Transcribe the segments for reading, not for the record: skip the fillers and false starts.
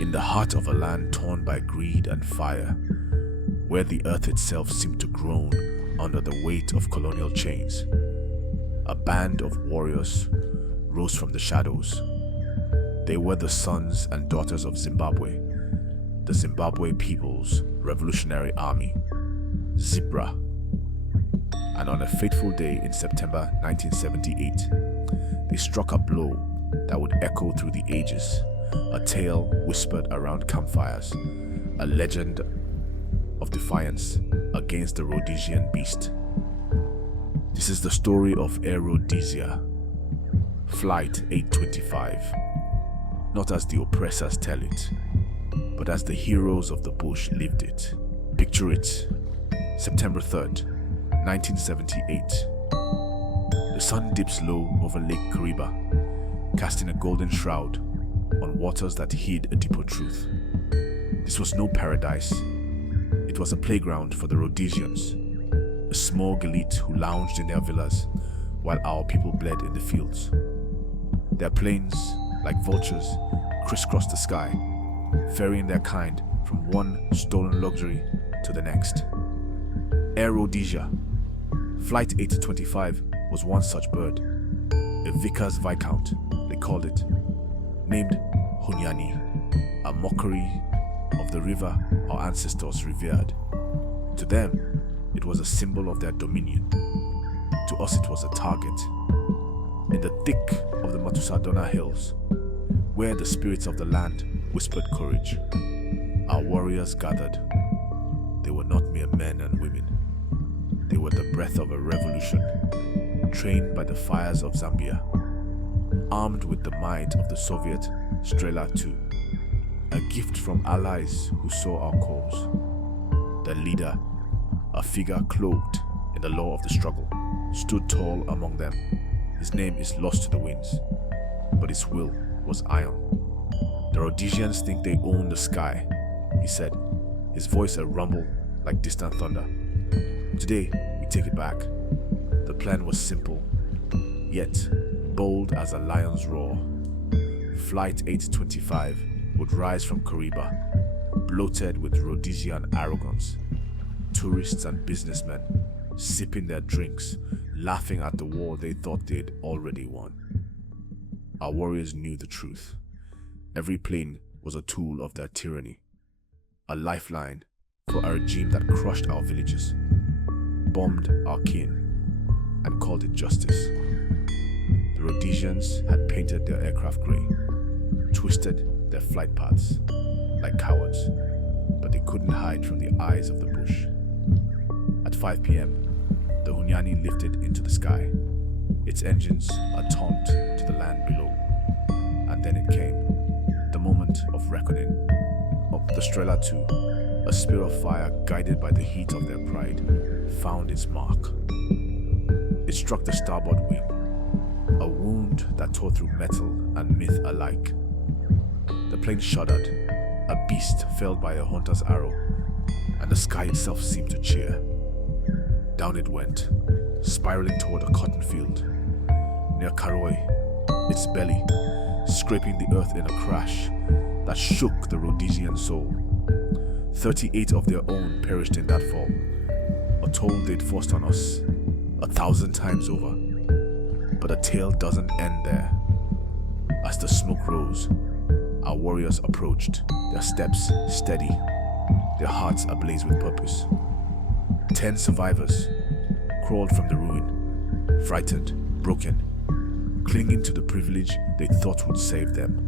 In the heart of a land torn by greed and fire, where the earth itself seemed to groan under the weight of colonial chains, a band of warriors rose from the shadows. They were the sons and daughters of Zimbabwe, the Zimbabwe People's Revolutionary Army, ZIPRA. And on a fateful day in September 1978, they struck a blow that would echo through the ages, a tale whispered around campfires, a legend of defiance against the Rhodesian beast. This is the story of Rhodesia Flight 825, not as the oppressors tell it, but as the heroes of the bush lived it. Picture it, September 3rd, 1978. The sun dips low over Lake Kariba, casting a golden shroud on waters that hid a deeper truth. This was no paradise. It was a playground for the Rhodesians, a small elite who lounged in their villas while our people bled in the fields. Their planes, like vultures, crisscrossed the sky, ferrying their kind from one stolen luxury to the next. Rhodesia Flight 825 was one such bird, a vicar's viscount, they called it, named Hunyani, a mockery of the river our ancestors revered. To them, it was a symbol of their dominion. To us, it was a target. In the thick of the Matusadona hills, where the spirits of the land whispered courage, our warriors gathered. They were not mere men and women. They were the breath of a revolution, trained by the fires of Zambia, armed with the might of the Soviet Strela II, a gift from allies who saw our cause. The leader, a figure cloaked in the law of the struggle, stood tall among them. His name is lost to the winds, but his will was iron. The Rhodesians think they own the sky, he said, his voice a rumble like distant thunder. Today, we take it back. The plan was simple, yet bold as a lion's roar. Flight 825 would rise from Kariba, bloated with Rhodesian arrogance. Tourists and businessmen sipping their drinks, laughing at the war they thought they'd already won. Our warriors knew the truth. Every plane was a tool of their tyranny, a lifeline for a regime that crushed our villages, bombed our kin, and called it justice. The Rhodesians had painted their aircraft grey, twisted their flight paths like cowards, but they couldn't hide from the eyes of the bush. At 5 p.m., the Hunyani lifted into the sky, its engines a taunt to the land below. And then it came, the moment of reckoning. Up the Strela II, a spear of fire guided by the heat of their pride, found its mark. It struck the starboard wing, a wound that tore through metal and myth alike. The plane shuddered, a beast felled by a hunter's arrow, and the sky itself seemed to cheer. Down it went, spiraling toward a cotton field. Near Karoi, its belly scraping the earth in a crash that shook the Rhodesian soul. 38 of their own perished in that fall, a toll they'd forced on us 1,000 times over. But the tale doesn't end there. As the smoke rose, our warriors approached, their steps steady, their hearts ablaze with purpose. 10 survivors crawled from the ruin, frightened, broken, clinging to the privilege they thought would save them.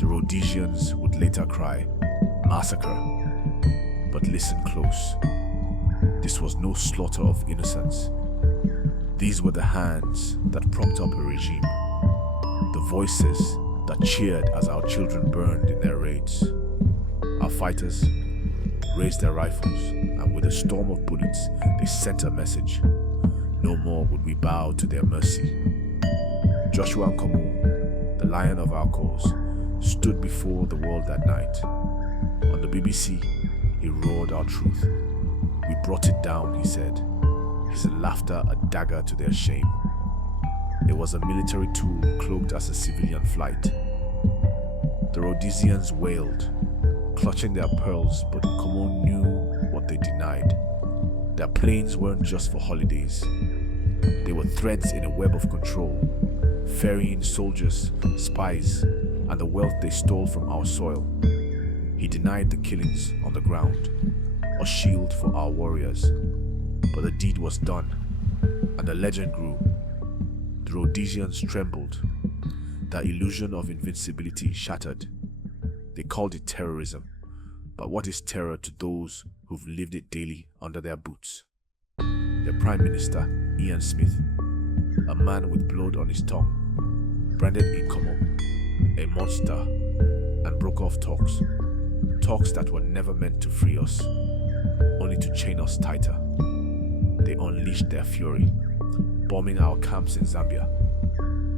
The Rhodesians would later cry, "Massacre." But listen close. This was no slaughter of innocents. These were the hands that propped up a regime, the voices that cheered as our children burned in their raids. Our fighters raised their rifles, and with a storm of bullets, they sent a message. No more would we bow to their mercy. Joshua Nkomo, the lion of our cause, stood before the world that night. On the BBC, he roared our truth. We brought it down, he said, his laughter a dagger to their shame. It was a military tool cloaked as a civilian flight. The Rhodesians wailed, clutching their pearls, but Nkomo knew what they denied. Their planes weren't just for holidays. They were threads in a web of control, ferrying soldiers, spies, and the wealth they stole from our soil. He denied the killings on the ground, a shield for our warriors. But the deed was done, and the legend grew. The Rhodesians trembled. Their illusion of invincibility shattered. They called it terrorism, but what is terror to those who've lived it daily under their boots? Their Prime Minister, Ian Smith, a man with blood on his tongue, branded Nkomo a monster and broke off talks that were never meant to free us, only to chain us tighter. They unleashed their fury, bombing our camps in Zambia,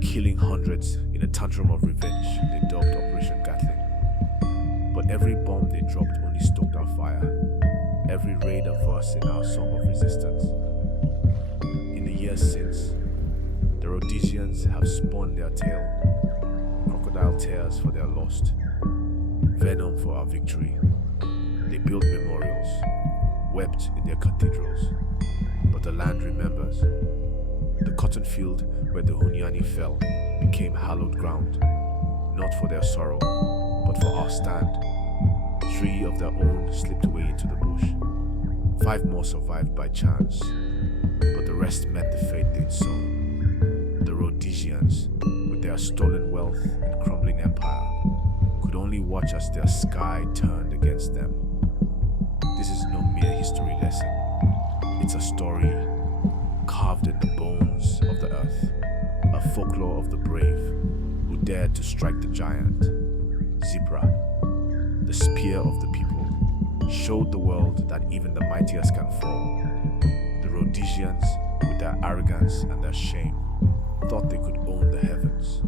killing hundreds in a tantrum of revenge they dubbed Operation Gatling. But every bomb they dropped only stoked our fire, every raid a verse in our song of resistance. In the years since, the Rhodesians have spun their tale, crocodile tears for their lost, venom for our victory. They built memorials, wept in their cathedrals, but the land remembers. The cotton field where the Hunyani fell became hallowed ground, not for their sorrow, but for our stand. 3 of their own slipped away into the bush. 5 more survived by chance, but the rest met the fate they'd sown. The Rhodesians, with their stolen wealth and crumbling empire, could only watch as their sky turned against them. This is no mere history lesson. It's a story carved in the bones of the earth, a folklore of the brave who dared to strike the giant. ZIPRA, the spear of the people, showed the world that even the mightiest can fall. The Rhodesians, with their arrogance and their shame, thought they could own the heavens.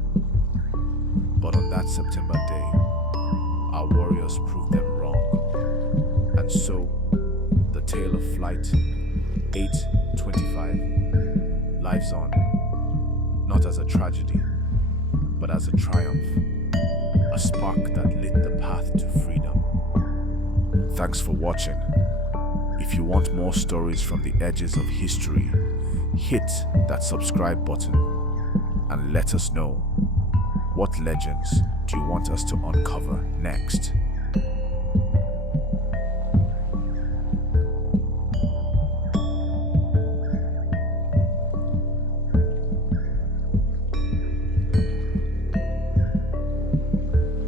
But on that September day, our warriors proved them wrong. And so, the tale of Flight 825 lives on, not as a tragedy, but as a triumph, a spark that lit the path to freedom. Thanks for watching. If you want more stories from the edges of history, hit that subscribe button and let us know, what legends do you want us to uncover next?